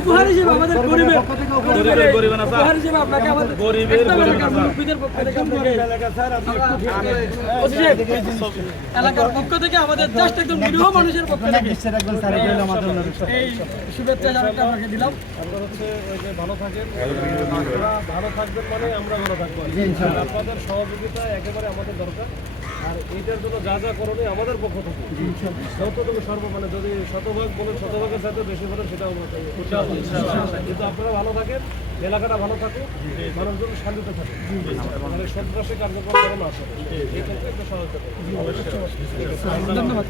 উপহার হিসেবে আমাদের গরিবের উপহার হিসেবে আপনাকে আমাদের এলাকার পক্ষ থেকে আমাদের জাস্ট একদম নিরীহ মানুষের পক্ষ থেকে এই শুভেচ্ছা জানাতে আপনাকে দিলাম। ভালো থাকেন, ভালো থাকবেন মানে আমরা ভালো থাকবো। আপনাদের সহযোগিতা একেবারে আমাদের দরকার। আর এইটার জন্য যা যা করণীয় আমাদের পক্ষ থেকে যতটুকু মানে যদি শতভাগ বলেন শতভাগের সাথে বেশি বলেন সেটা আমরা চাই। কিন্তু আপনারা ভালো থাকেন, এলাকাটা ভালো থাকুক, মানুষজন শান্তিতে থাকে, মানে সন্ত্রাসী কার্যক্রম যেন না আসে, এই ক্ষেত্রে একটু সহায়তা করুন। ধন্যবাদ।